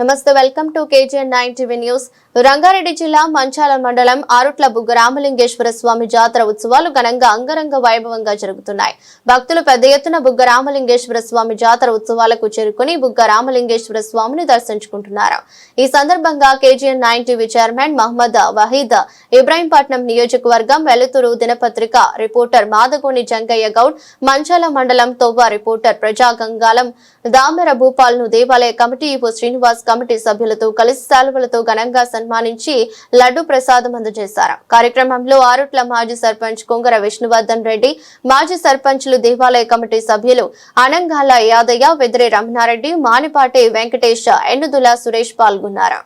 నమస్తే, welcome to KGN9 TV news. Rangareddy జిల్లా మంచాల మండలం ఆరుట్ల బుగ్గ రామలింగేశ్వర స్వామి జాతర ఉత్సవాలు ఘనంగా అంగరంగ వైభవంగా జరుగుతున్నాయి. భక్తులు పెద్ద ఎత్తున బుగ్గ రామలింగేశ్వర స్వామి జాతర ఉత్సవాలకు చేరుకుని బుగ్గ రామలింగేశ్వర స్వామిని దర్శించుకుంటున్నారు. ఈ సందర్భంగా KGN9 TV chairman Mohammed Waheed, Ibrahimpatnam నియోజకవర్గం వెలుతురు దినపత్రిక రిపోర్టర్ మాదగోని జంగయ్య గౌడ్, మంచాల మండలం తోవా రిపోర్టర్ ప్రజాగంగాలం దామెర భూపాల్ ను దేవాలయ కమిటీ శ్రీనివాస్ కమిటీ సభ్యులతో కలిసి శాలువలతో ఘనంగా సన్మానించి లడ్డు ప్రసాదం అందజేశారు. కార్యక్రమంలో ఆరుట్ల మాజీ సర్పంచ్ కొంగర విష్ణువర్ధన్ రెడ్డి, మాజీ సర్పంచ్లు, దేవాలయ కమిటీ సభ్యులు అనంగాల యాదయ్య, వెదిరే రమణారెడ్డి, మానిపాటి వెంకటేష్, ఎన్నుదుల సురేష్ పాల్గొన్నారు.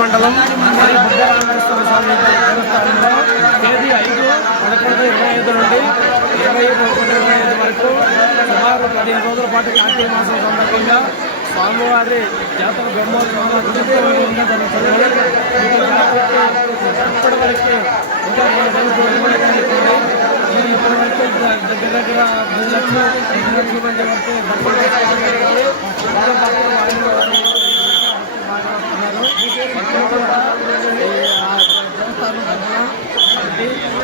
మండలం శ్రీ బుగ్గ రామలింగేశ్వర స్వామి దేవస్థానంలో తేదీ 5/11/25 నుండి 20/11/25 వరకు సుమారు 15 రోజుల పాటు కార్తీక మాసం సందర్భంగా స్వామివారి జాతర బ్రహ్మోత్సవాలు జరుగుతుంది. ఇప్పటి వరకు ఇంకా 3 రోజులు ఇప్పటి వరకు దగ్గర 2 లక్షల మంది వరకు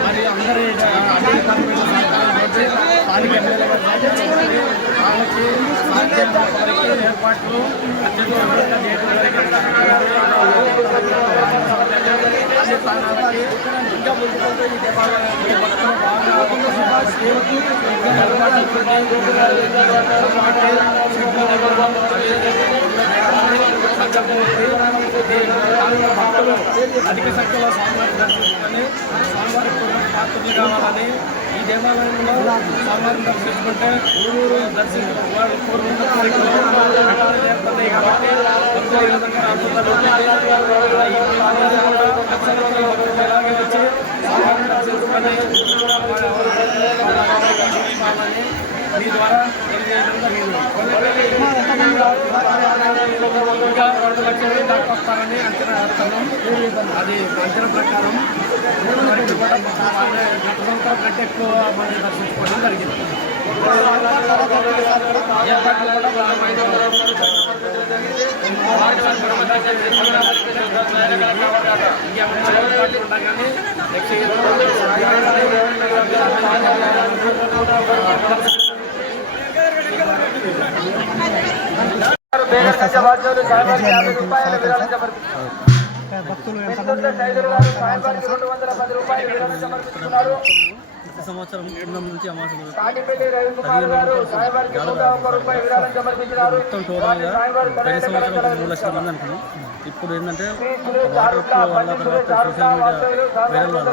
మరి అందరి స్థానిక ఎమ్మెల్యే వాళ్ళకి ఏర్పాట్లు అన్ని స్థానాలకి ఇంకా ముందుకుంటే ఈ దేవాలయానికి భక్తులు అధిక సంఖ్యలో స్వామివారిని దర్శించుకొని స్వామివారికి పాత్రలు కావాలని ఈ దేవాలయంలో స్వామివారిని దర్శించుకుంటే ఊరూరు వాళ్ళు కోరుకున్న కోరికలు ఏర్పడినాయి కాబట్టి భక్తులు ఈ విధంగా ఇలాగే వచ్చి స్వామివారిని దర్శించుకొని మీ ద్వారా ఇంకా 2 లక్షల దాకా వస్తారని అంచనా వేస్తున్నాం. అది అంచనా ప్రకారం గత సంవత్సరం కంటే ఎక్కువ మంది దర్శించుకోవడం జరిగింది. ఏర్పాట్లు కూడా ఉండగానే గత సంవత్సరం పూర్ణం నుంచి అమాసం మొత్తం టోటల్గా పోయిన సంవత్సరం 3 లక్షల మంది అనుకున్నాం. ఇప్పుడు ఏంటంటే వాటర్ వల్ల తర్వాత సోషల్ మీడియా వైరల్ వల్ల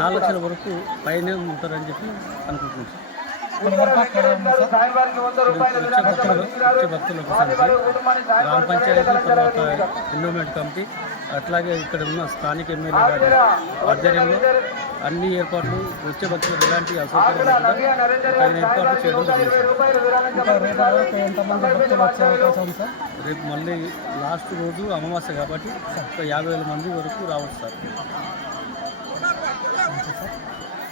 4 లక్షల వరకు పైనే ఉంటారని చెప్పి అనుకుంటున్నాం. వచ్చే భక్తులకు గ్రామ పంచాయతీ, తర్వాత ఎండోమెంట్ కమిటీ, అట్లాగే ఇక్కడ ఉన్న స్థానిక ఎమ్మెల్యే గారి ఆధ్వర్యంలో అన్ని ఏర్పాట్లు వచ్చే భక్తులకు ఎలాంటి అసౌకర్యం తగిన ఏర్పాట్లు చేయడం జరిగింది. రేపు మళ్ళీ లాస్ట్ రోజు అమావాస్య కాబట్టి 50,000 మంది వరకు రావచ్చు సార్.